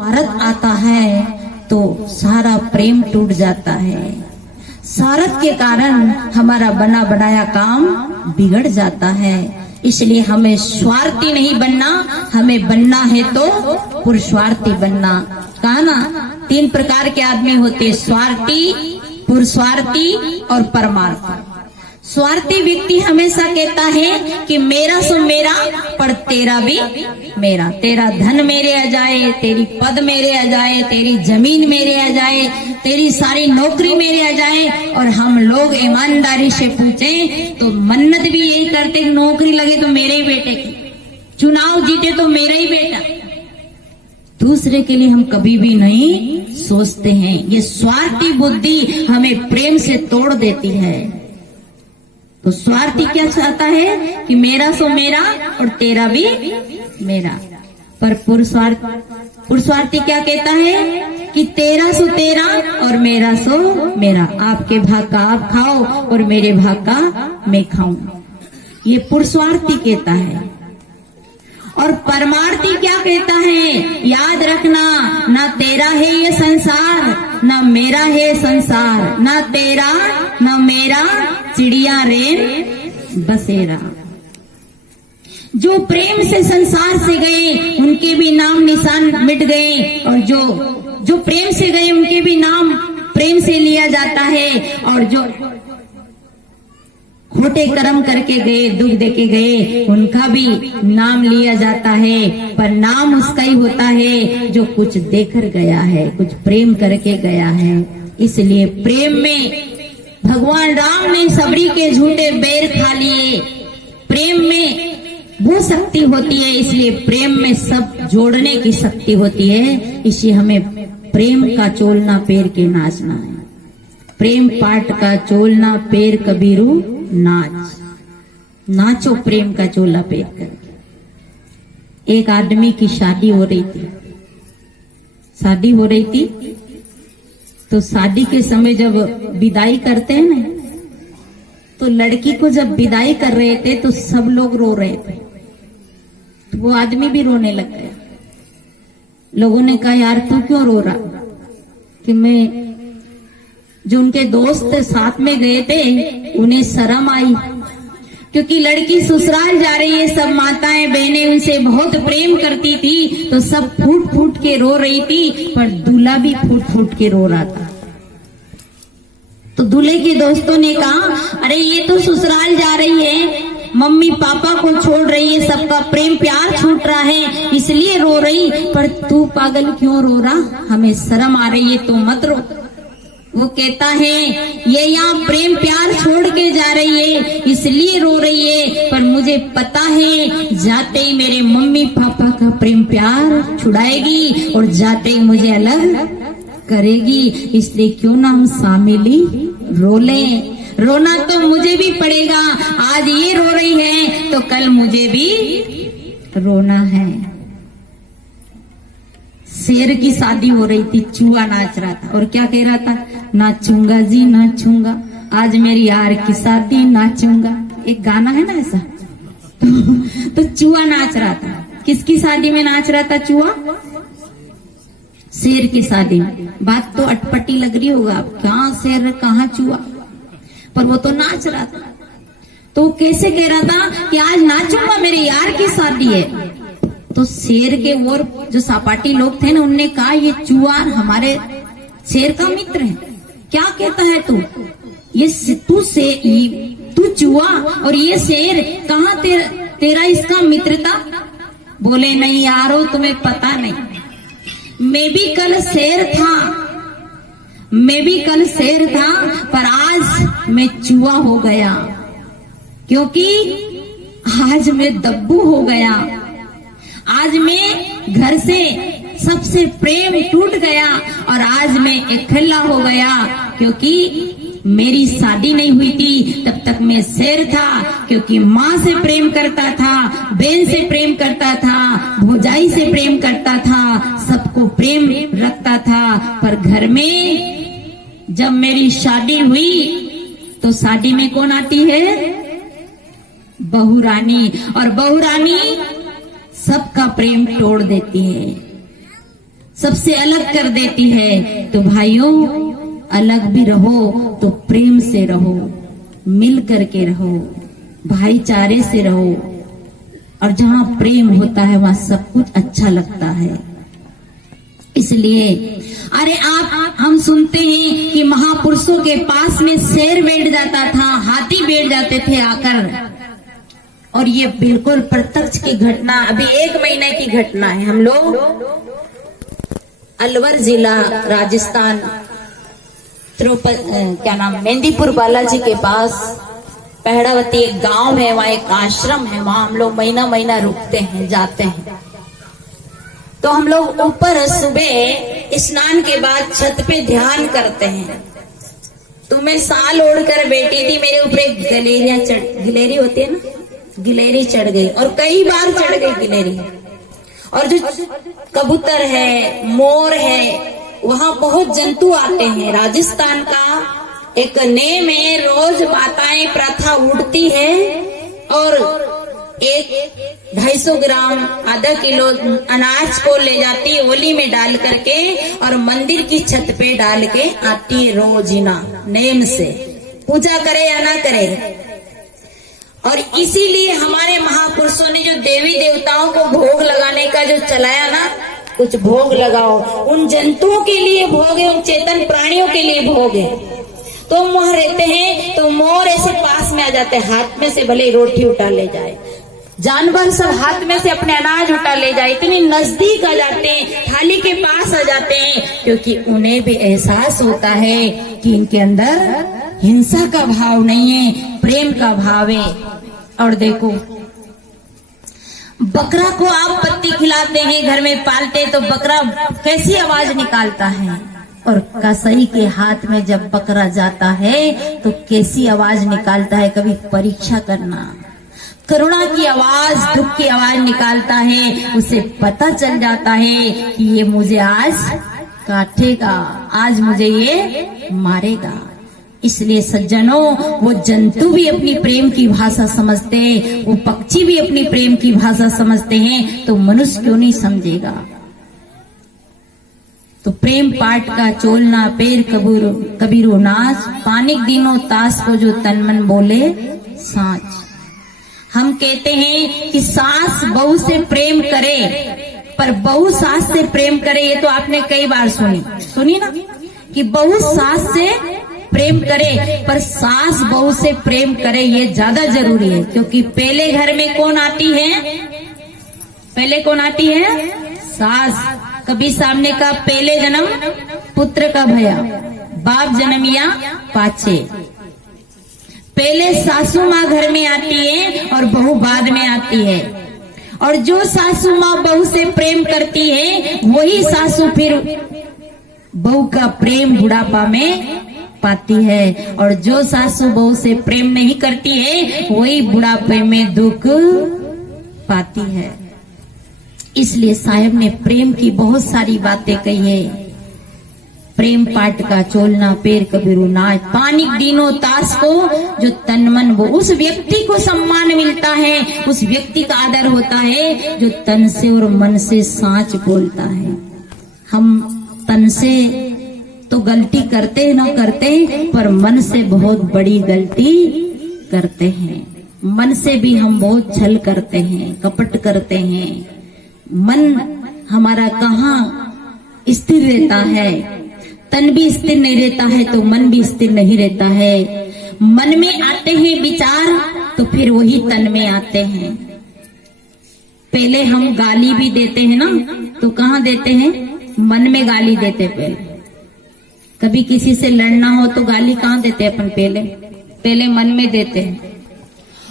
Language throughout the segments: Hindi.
स्वार्थ आता है तो सारा प्रेम टूट जाता है। स्वार्थ के कारण हमारा बना बनाया काम बिगड़ जाता है। इसलिए हमें स्वार्थी नहीं बनना, हमें बनना है तो पुरुषार्थी बनना। कहा ना, 3 प्रकार के आदमी होते, स्वार्थी, पुरुषार्थी और परमार्थी। स्वार्थी व्यक्ति हमेशा कहता है कि मेरा सो मेरा, पर तेरा भी मेरा। तेरा धन मेरे आ जाए, तेरी पद मेरे आ जाए, तेरी जमीन मेरे आ जाए, तेरी सारी नौकरी मेरे आ जाए। और हम लोग ईमानदारी से पूछें तो मन्नत भी यही करते, नौकरी लगे तो मेरे ही बेटे की, चुनाव जीते तो मेरा ही बेटा। दूसरे के लिए हम कभी भी नहीं सोचते हैं। ये स्वार्थी बुद्धि हमें प्रेम से तोड़ देती है। तो स्वार्थी क्या चाहता है कि मेरा सो मेरा और तेरा भी मेरा। पर पुरुषार्थी क्या कहता है कि तेरा सो तेरा और मेरा सो मेरा। आपके भाग का आप खाओ और मेरे भाग का मैं खाऊं। ये पुरुषार्थी कहता है। और परमार्थी क्या कहता है, याद रखना, ना तेरा है ये संसार, ना मेरा है संसार, ना तेरा ना मेरा, चिड़िया रेन बसेरा। जो प्रेम से संसार से गए उनके भी नाम निशान मिट गए, और जो प्रेम से गए उनके भी नाम प्रेम से लिया जाता है। और जो खोटे कर्म करके गए, दुख देके गए, उनका भी नाम लिया जाता है। पर नाम उसका ही होता है जो कुछ देकर गया है, कुछ प्रेम करके गया है। इसलिए प्रेम में भगवान राम ने सबरी के झूठे बैर खा लिए। प्रेम में वो शक्ति होती है, इसलिए प्रेम में सब जोड़ने की शक्ति होती है। इसलिए हमें प्रेम का चोलना पैर के नाचना है। प्रेम पाठ का चोलना पैर कबीरू नाच, नाचो प्रेम का चोला पैर करके। एक आदमी की शादी हो रही थी, तो शादी के समय जब विदाई करते हैं ना, तो लड़की को जब विदाई कर रहे थे तो सब लोग रो रहे थे। तो वो आदमी भी रोने लग गया। लोगों ने कहा, यार तू क्यों रो रहा? कि मैं, जो उनके दोस्त साथ में गए थे उन्हें शर्म आई, क्योंकि लड़की ससुराल जा रही है। सब माताएं बहनें उनसे बहुत प्रेम करती थी, तो सब फूट फूट के रो रही थी, पर दूल्हा भी फूट फूट के रो रहा था। तो दूल्हे के दोस्तों ने कहा, अरे ये तो ससुराल जा रही है, मम्मी पापा को छोड़ रही है, सबका प्रेम प्यार छूट रहा है, इसलिए रो रही। पर तू पागल क्यों रो रहा? हमें शर्म आ रही है, तो मत रो। वो कहता है, ये यहाँ प्रेम प्यार छोड़ के जा रही है इसलिए रो रही है, पर मुझे पता है जाते ही मेरे मम्मी पापा का प्रेम प्यार छुड़ाएगी और जाते ही मुझे अलग करेगी। इसलिए क्यों ना हम शामिली रो लें। रोना तो मुझे भी पड़ेगा, आज ये रो रही है तो कल मुझे भी रोना है। शेर की शादी हो रही थी, चूहा नाच रहा था और क्या कह रहा था, नाचूंगा जी नाचूंगा, आज मेरी यार की शादी नाचूंगा। एक गाना है ना ऐसा। तो चूहा नाच रहा था। किसकी शादी में नाच रहा था चूहा? शेर की शादी में। बात तो अटपटी लग रही होगा, आप कहाँ शेर कहाँ चूहा, पर वो तो नाच रहा था। तो कैसे कह रहा था कि आज नाचूंगा, मेरे यार की शादी है। तो शेर के और जो सपाटी लोग थे ना, उनने कहा, ये चूहा हमारे शेर का मित्र है, क्या कहता है तू? तू चूहा और ये शेर, कहाँ तेरा इसका मित्रता? बोले, नहीं यारो तुम्हें पता नहीं, मैं भी कल शेर था, पर आज मैं चूहा हो गया, क्योंकि आज मैं दब्बू हो गया। आज मैं घर से सबसे प्रेम टूट गया और आज मैं अकेला हो गया, क्योंकि मेरी शादी नहीं हुई थी तब तक मैं शेर था, क्योंकि माँ से प्रेम करता था, बहन से प्रेम करता था, भौजाई से प्रेम करता था, सबको प्रेम रखता था। पर घर में जब मेरी शादी हुई तो शादी में कौन आती है? बहू रानी। और बहू रानी सबका प्रेम तोड़ देती है, सबसे अलग कर देती है। तो भाइयों, अलग भी रहो तो प्रेम से रहो, मिल करके रहो, भाईचारे से रहो, और जहां प्रेम होता है वहां सब कुछ अच्छा लगता है। इसलिए अरे हम सुनते हैं कि महापुरुषों के पास में शेर बैठ जाता था, हाथी बैठ जाते थे आकर, और ये बिल्कुल प्रत्यक्ष की घटना, अभी 1 महीने की घटना है। हम लोग अलवर जिला राजस्थान क्या नाम, मेहंदीपुर बालाजी के पास पहड़ावती एक गांव है, वहां एक आश्रम है, वहां हम लोग महीना महीना रुकते हैं, जाते हैं। तो हम लोग ऊपर सुबह स्नान के बाद छत पे ध्यान करते हैं। तो मैं साल ओढ़कर बैठी थी, मेरे ऊपर एक गिलेरी होती है ना, गिलेरी चढ़ गई, और कई बार चढ़ गई गिलेरी। और जो कबूतर है, मोर है, वहां बहुत जंतु आते हैं। राजस्थान का एक नेम है, रोज माताएं प्रथा उड़ती है और 1-250 ग्राम, आधा किलो अनाज को ले जाती है ओली में डाल करके, और मंदिर की छत पे डाल के आती है रोजिना नेम से, पूजा करे या ना करे। और इसीलिए हमारे महापुरुषों ने जो देवी देवताओं को भोग लगाने का जो चलाया ना, कुछ भोग लगाओ, उन जंतुओं के लिए भोग है, उन चेतन प्राणियों के लिए भोग है। तो वहां रहते हैं तो मोर ऐसे पास में आ जाते हैं, हाथ में से भले रोटी उठा ले जाए, जानवर सब हाथ में से अपने अनाज उठा ले जाए, इतनी नजदीक आ जाते हैं, थाली के पास आ जाते हैं, क्योंकि उन्हें भी एहसास होता है कि इनके अंदर हिंसा का भाव नहीं है, प्रेम का भाव है। और देखो, बकरा को आप पत्ती खिलाते हैं, घर में पालते, तो बकरा कैसी आवाज निकालता है, और कसाई के हाथ में जब बकरा जाता है तो कैसी आवाज निकालता है, कभी परीक्षा करना। करुणा की आवाज, दुख की आवाज निकालता है, उसे पता चल जाता है कि ये मुझे आज काटेगा, आज मुझे ये मारेगा। इसलिए सज्जनों, वो जंतु भी अपनी प्रेम की भाषा समझते हैं, वो पक्षी भी अपनी प्रेम की भाषा समझते हैं, तो मनुष्य क्यों नहीं समझेगा। तो प्रेम पाठ का चोलना पैर कबीरो नाच, पानिक दिनों तास को जो तन मन बोले साँच। हम कहते हैं कि सास बहू से प्रेम करे, पर बहू सास से प्रेम करे, ये तो आपने कई बार सुनी ना, कि बहू सास से प्रेम करे, पर सास बहू से प्रेम करे, ये ज्यादा जरूरी है। क्योंकि पहले घर में कौन आती है, पहले कौन आती है, सास। कभी सामने का पहले जन्म पुत्र का भया, बाप जन्मिया पाछे। पहले सासू माँ घर में आती है और बहू बाद में आती है, और जो सासू माँ बहू से प्रेम करती है वही सासू फिर बहू का प्रेम बुढ़ापा में पाती है, और जो सासू बहू से प्रेम नहीं करती है वही बुढ़ापे में दुख पाती है। इसलिए साहब ने प्रेम की बहुत सारी बातें कही है। प्रेम पाठ का चोलना पैर कबीरू नाच, पानी दिनों तास को जो तन मन, वो उस व्यक्ति को सम्मान मिलता है, उस व्यक्ति का आदर होता है जो तन से और मन से साच बोलता है। हम तन से तो गलती करते ना करते, पर मन से बहुत बड़ी गलती करते हैं। मन से भी हम बहुत छल करते हैं, कपट करते हैं। मन हमारा कहाँ स्थिर रहता है, तन भी स्थिर नहीं रहता है तो मन भी स्थिर नहीं रहता है। मन में आते हैं विचार तो फिर वही तन में आते हैं। पहले हम गाली भी देते हैं ना, तो कहाँ देते हैं, मन में गाली देते। पहले कभी किसी से लड़ना हो तो गाली कहाँ देते अपन, पहले मन में देते हैं,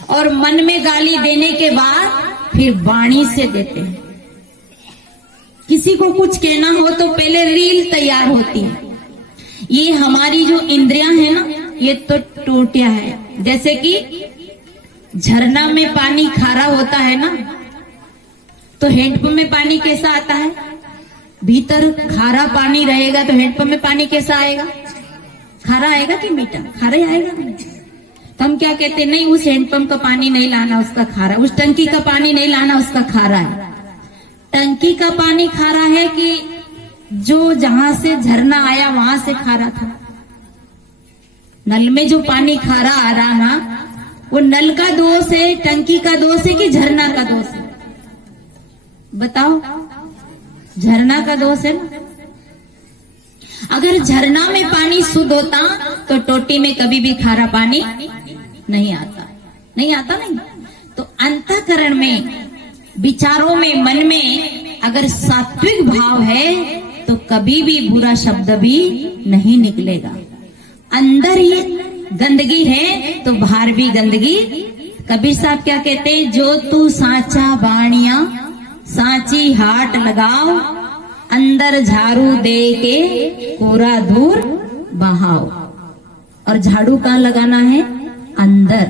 और मन में गाली देने के बाद फिर वाणी से देते हैं। किसी को कुछ कहना हो तो पहले रील तैयार होती है। ये हमारी जो इंद्रियां है ना, ये तो टूटिया है। जैसे कि झरना में पानी खारा होता है ना, तो हैंडपंप में पानी कैसा आता है, भीतर खारा पानी रहेगा तो हैंडपंप में पानी कैसा आएगा, खारा आएगा कि मीठा, खारा ही आएगा। तो हम क्या कहते हैं, नहीं उस हैंडपंप का पानी नहीं लाना, उसका खारा, उस टंकी का पानी नहीं लाना, उसका खारा है। टंकी का पानी खारा है कि जो जहां से झरना आया वहां से खारा था। नल में जो पानी खारा आ रहा ना, वो नल का दोष है, टंकी का दोष है कि झरना का दोष है? बताओ, झरना का दोष है ना। अगर झरना में पानी शुद्ध होता तो टोटी में कभी भी खारा पानी नहीं आता, नहीं आता नहीं। तो अंतःकरण में, विचारों में, मन में अगर सात्विक भाव है तो कभी भी बुरा शब्द भी नहीं निकलेगा। अंदर ही गंदगी है तो बाहर भी गंदगी। कबीर साहब क्या कहते हैं, जो तू सांचा बाणिया सांची हाट लगाओ, अंदर झाड़ू दे के कोरा धूर बहाओ। और झाड़ू कहाँ लगाना है? अंदर,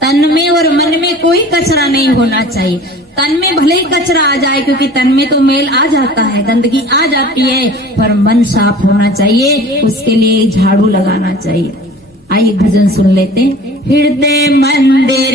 तन में और मन में कोई कचरा नहीं होना चाहिए। तन में भले ही कचरा आ जाए, क्योंकि तन में तो मेल आ जाता है, गंदगी आ जाती है, पर मन साफ होना चाहिए, उसके लिए झाड़ू लगाना चाहिए। आइए भजन सुन लेते हैं। हृदय मंदिर